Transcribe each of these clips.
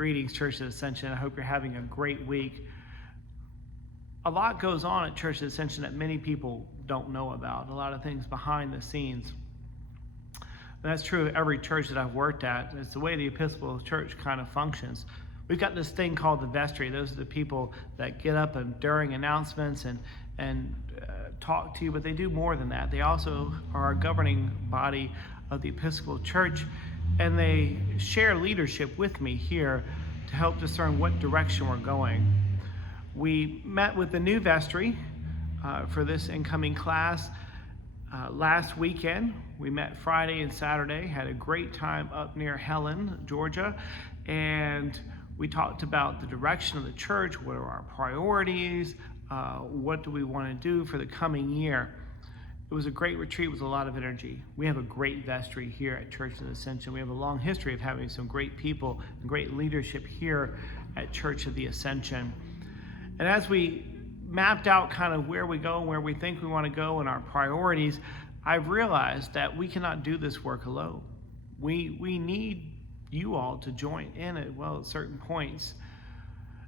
Greetings, Church of Ascension. I hope you're having a great week. A lot goes on at Church of Ascension that many people don't know about, a lot of things behind the scenes. And that's true of every church that I've worked at. It's the way the Episcopal Church kind of functions. We've got this thing called the vestry. Those are the people that get up and during announcements and talk to you, but they do more than that. They also are a governing body of the Episcopal Church, and they share leadership with me here to help discern what direction we're going. We met with the new vestry for this incoming class last weekend. We met Friday and Saturday, had a great time up near Helen, Georgia, and we talked about the direction of the church, what are our priorities, what do we want to do for the coming year. It was a great retreat with a lot of energy. We have a great vestry here at Church of the Ascension. We have a long history of having some great people and great leadership here at Church of the Ascension. And as we mapped out kind of where we go and where we think we want to go and our priorities, I've realized that we cannot do this work alone. We need you all to join in at certain points.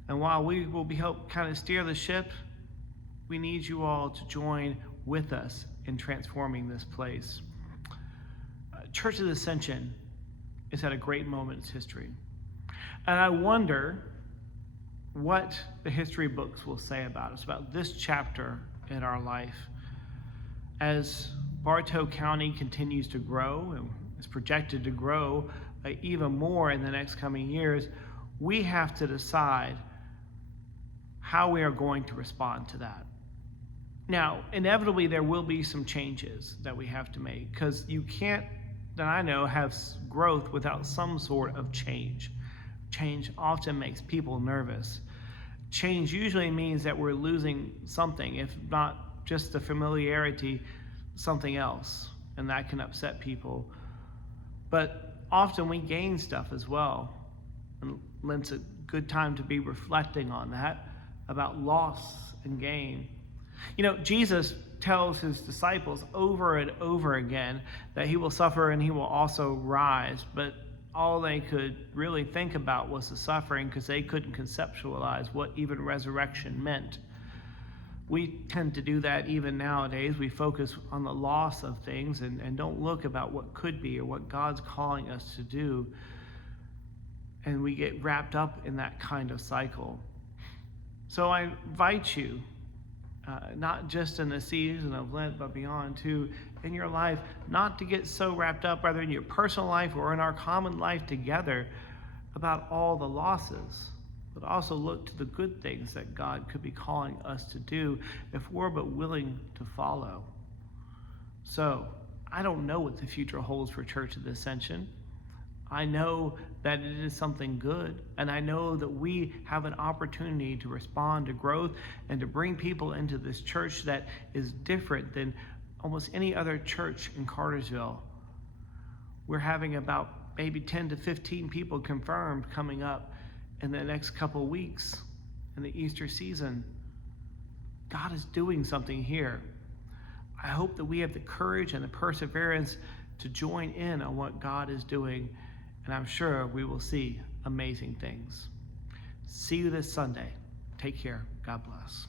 And while we will be help kind of steer the ship, we need you all to join with us in transforming this place. Church of the Ascension is at a great moment in its history. And I wonder what the history books will say about us, about this chapter in our life. As Bartow County continues to grow and is projected to grow even more in the next coming years, we have to decide how we are going to respond to that. Now, inevitably, there will be some changes that we have to make, because you can't, that I know, have growth without some sort of change. Change often makes people nervous. Change usually means that we're losing something, if not just the familiarity, something else, and that can upset people. But often we gain stuff as well, and it's a good time to be reflecting on that, about loss and gain. You know, Jesus tells his disciples over and over again that he will suffer and he will also rise, but all they could really think about was the suffering, because they couldn't conceptualize what even resurrection meant. We tend to do that even nowadays. We focus on the loss of things and don't look about what could be or what God's calling us to do. And we get wrapped up in that kind of cycle. So I invite you, not just in the season of Lent, but beyond too, in your life, not to get so wrapped up, whether in your personal life or in our common life together, about all the losses, but also look to the good things that God could be calling us to do if we're but willing to follow. So, I don't know what the future holds for Church of the Ascension. I know that it is something good, and I know that we have an opportunity to respond to growth and to bring people into this church that is different than almost any other church in Cartersville. We're having about maybe 10 to 15 people confirmed coming up in the next couple weeks in the Easter season. God is doing something here. I hope that we have the courage and the perseverance to join in on what God is doing, and I'm sure we will see amazing things. See you this Sunday. Take care. God bless.